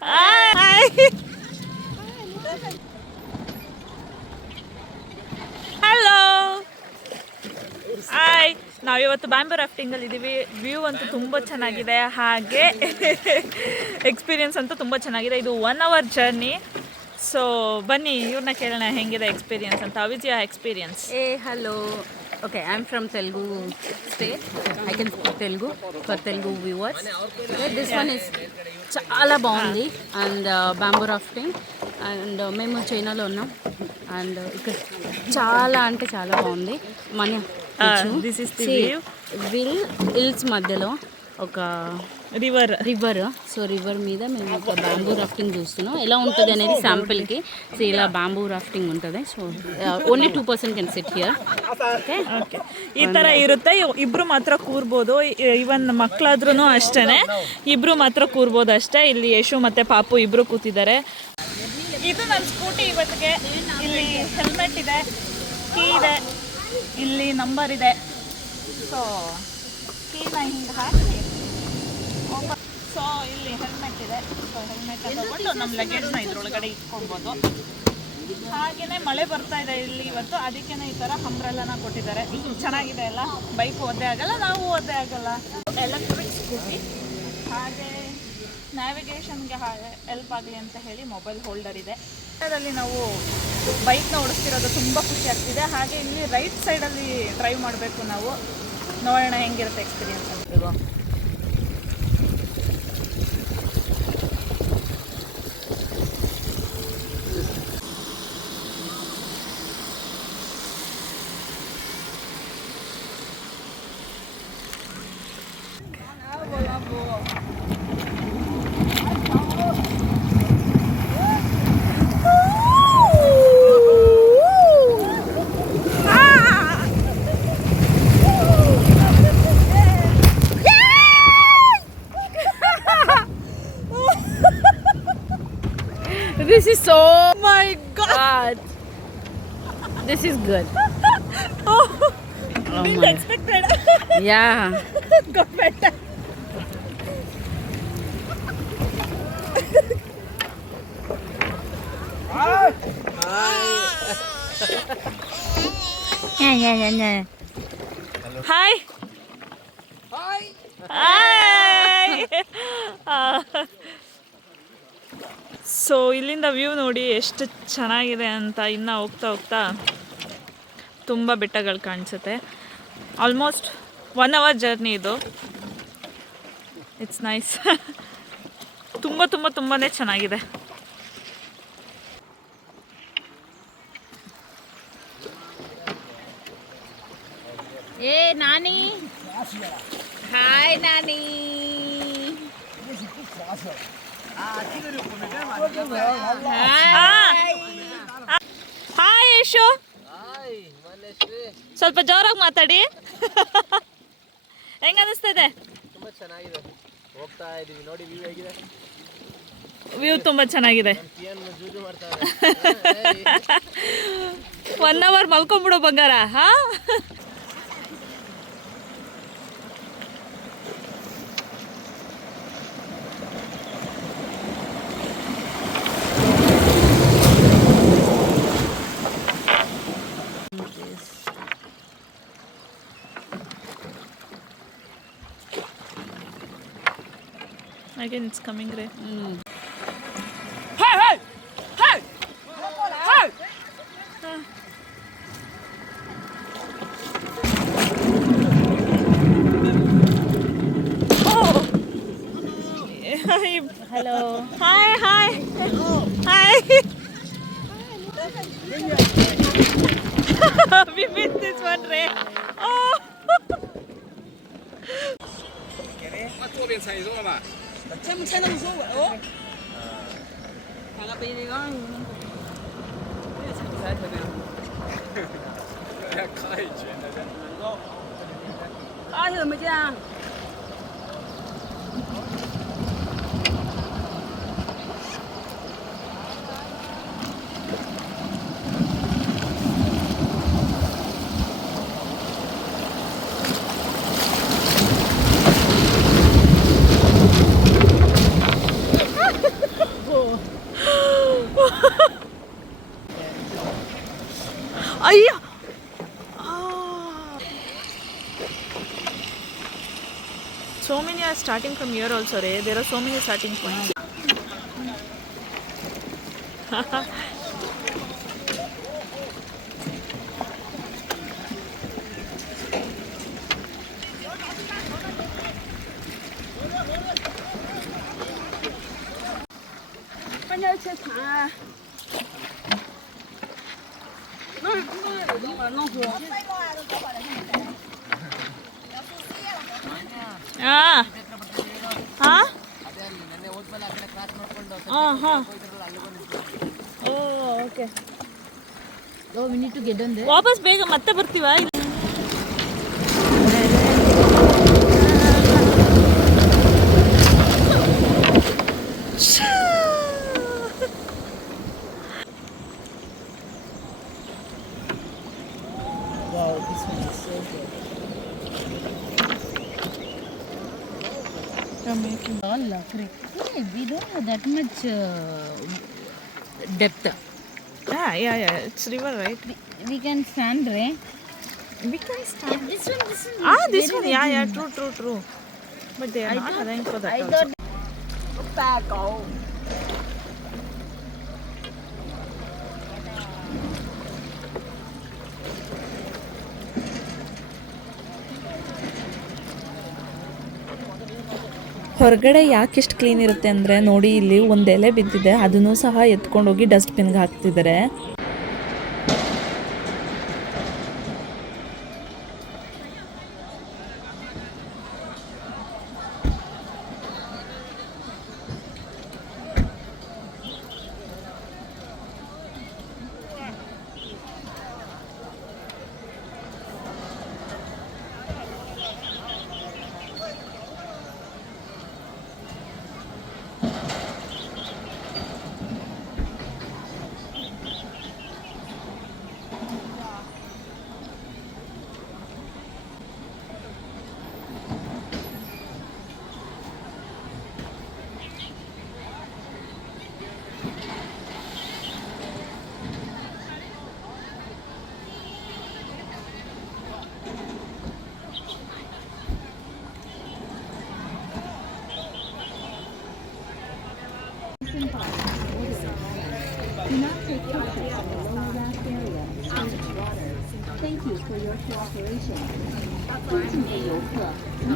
Hi hello hi. ನಾವಿವತ್ತು bamboo ರಾಫ್ಟಿಂಗಲ್ಲಿ ಇದ್ದೀವಿ. View ಅಂತೂ ತುಂಬ ಚೆನ್ನಾಗಿದೆ, ಹಾಗೆ ಎಕ್ಸ್ಪೀರಿಯನ್ಸ್ ಅಂತೂ ತುಂಬ ಚೆನ್ನಾಗಿದೆ. ಇದು 1 hour ಜರ್ನಿ. ಸೊ ಬನ್ನಿ ಇವ್ರನ್ನ ಕೇಳೋಣ ಹೆಂಗಿದೆ ಎಕ್ಸ್ಪೀರಿಯನ್ಸ್ ಅಂತ. How is your experience? Hello. Okay, I'm from Telugu state. I can speak Telugu for Telugu viewers. Okay, this one is చాలా బాగుంది అండ్ బ్యాంబూ రాఫ్టింగ్ అండ్ మేము చైనాలో ఉన్నాం అండ్ ఇక్కడ చాలా అంటే చాలా బాగుంది. మన this is the view. Hills మధ్యలో ఒక రివర్. సో రివర్ మీద మేము ఒక బ్యాంబూ రాఫ్టింగ్ చూస్తున్నాం. ఎలా ఉంటుంది అనేది శాంపిల్కి. సో ఇలా బ్యాంబూ రాఫ్టింగ్ ఉంటుంది. So only 2% can sit here. Okay ಈ ಥರ ಇರುತ್ತೆ. ಇಬ್ಬರು ಮಾತ್ರ ಕೂರ್ಬೋದು. ಇವನ್ ಮಕ್ಕಳಾದ್ರೂ ಅಷ್ಟೇ, ಇಬ್ಬರು ಮಾತ್ರ ಕೂರ್ಬೋದು ಅಷ್ಟೇ. ಇಲ್ಲಿ ಯಶು ಮತ್ತು ಪಾಪು ಇಬ್ಬರು ಕೂತಿದ್ದಾರೆ. ಇದು ನನ್ನ ಸ್ಕೂಟಿ. ಇವತ್ತಿಗೆ ಇಲ್ಲಿ ಹೆಲ್ಮೆಟ್ ಇದೆ, ಕೀ ಇದೆ, ಇಲ್ಲಿ ನಂಬರ್ ಇದೆ. ಸೊ ಕೀನ ಹಿಂಗೆ ಹಾಕಿ ಸೊ ಇಲ್ಲಿ ಹೆಲ್ಮೆಟ್ ಇದೆ. ಸೊ ಹೆಲ್ಮೆಟ್ ತಗೊಂಡು ನಮ್ಮ ಲಗೇಜ್ನ ಇದ್ರೊಳಗಡೆ ಇಟ್ಕೊಳ್ಬೋದು. ಹಾಗೆಯೇ ಮಳೆ ಬರ್ತಾ ಇದೆ ಇಲ್ಲಿ ಇವತ್ತು, ಅದಕ್ಕೇ ಈ ಥರ ಅಂಬ್ರೆಲ್ಲನ ಕೊಟ್ಟಿದ್ದಾರೆ. ಚೆನ್ನಾಗಿದೆ ಅಲ್ಲ. ಬೈಕ್ ಒದ್ದೆ ಆಗಲ್ಲ, ನಾವು ಒದ್ದೆ ಆಗಲ್ಲ. Electric scooty. ಹಾಗೆ ನ್ಯಾವಿಗೇಷನ್ಗೆ ಹೆಲ್ಪ್ ಆಗಲಿ ಅಂತ ಹೇಳಿ ಮೊಬೈಲ್ ಹೋಲ್ಡರ್ ಇದೆ. ಅದರಲ್ಲಿ ನಾವು ಬೈಕ್ನ ಓಡಿಸ್ತಿರೋದು ತುಂಬ ಖುಷಿ ಆಗ್ತಿದೆ. ಹಾಗೆ ಇಲ್ಲಿ ರೈಟ್ ಸೈಡಲ್ಲಿ ಡ್ರೈವ್ ಮಾಡಬೇಕು ನಾವು. ನೋಡೋಣ ಹೆಂಗಿರುತ್ತೆ ಎಕ್ಸ್ಪೀರಿಯನ್ಸ್ ಅಂತ. This is so My God! This is good. Oh, Oh didn't my. expected. Yeah. Got better. Hi. So ಇಲ್ಲಿಂದ ವ್ಯೂ ನೋಡಿ ಎಷ್ಟು ಚೆನ್ನಾಗಿದೆ ಅಂತ. ಇನ್ನು ಹೋಗ್ತಾ ಹೋಗ್ತಾ ತುಂಬ ಬೆಟ್ಟಗಳು ಕಾಣಿಸುತ್ತೆ. ಆಲ್ಮೋಸ್ಟ್ 1 hour ಜರ್ನಿ ಇದು. It's nice. ತುಂಬಾ ಚೆನ್ನಾಗಿದೆ. Hey, Nani. Hi, Nani. Hi Yashu. ಸ್ವಲ್ಪ ಜೋರಾಗಿ ಮಾತಾಡಿ. ಹೆಂಗ ಅನಿಸ್ತಿದೆ? ತುಂಬಾ ಚೆನ್ನಾಗಿದೆ. ಹೋಗ್ತಾ ಇದೀವಿ ನೋಡಿ, ವ್ಯೂ ಹೇಗಿದೆ? ವ್ಯೂ ತುಂಬಾ ಚೆನ್ನಾಗಿದೆ. ಜೂಜು ಮಾಡ್ತಾರೆ. 1 hour ಮಲ್ಕೊಂಡ್ಬಿಡೋ ಬಂಗಾರ. ಹಾ, again it's coming Ray. Hey! Oh! Hello. Hi. We missed this one, Ray. Oh! 坐边踩住了吧？这么才能说我哦？看看北这个，这才特别。要开一圈的。啊，怎么讲？ So many are starting from here also, Ray. There are so many starting points. Bao nhiêu chơi thả? Nó vừa. Ah. Huh? Oh, okay. Oh, we need to get on there. ವಾಪಸ್ ಬೇಗ ಮತ್ತೆ ಬರ್ತೀವಾ? Wow, this one is so good. All correct. Hey, we don't have that much depth. Yeah. It's river, right? We can stand, right? We can start. This one. This one. Yeah. True. But they are not arranged for that also. Ta cậu. ಹೊರಗಡೆ ಯಾಕೆ ಇಷ್ಟು clean ಇರುತ್ತೆ ಅಂದರೆ ನೋಡಿ, ಇಲ್ಲಿ ಒಂದು ಎಲೆ ಬಿದ್ದಿದೆ, ಅದನ್ನು ಸಹ ಎತ್ಕೊಂಡೋಗಿ ಡಸ್ಟ್ಬಿನ್ಗೆ ಹಾಕ್ತಿದ್ದಾರೆ. Thank you for your cooperation.尊敬的游客，您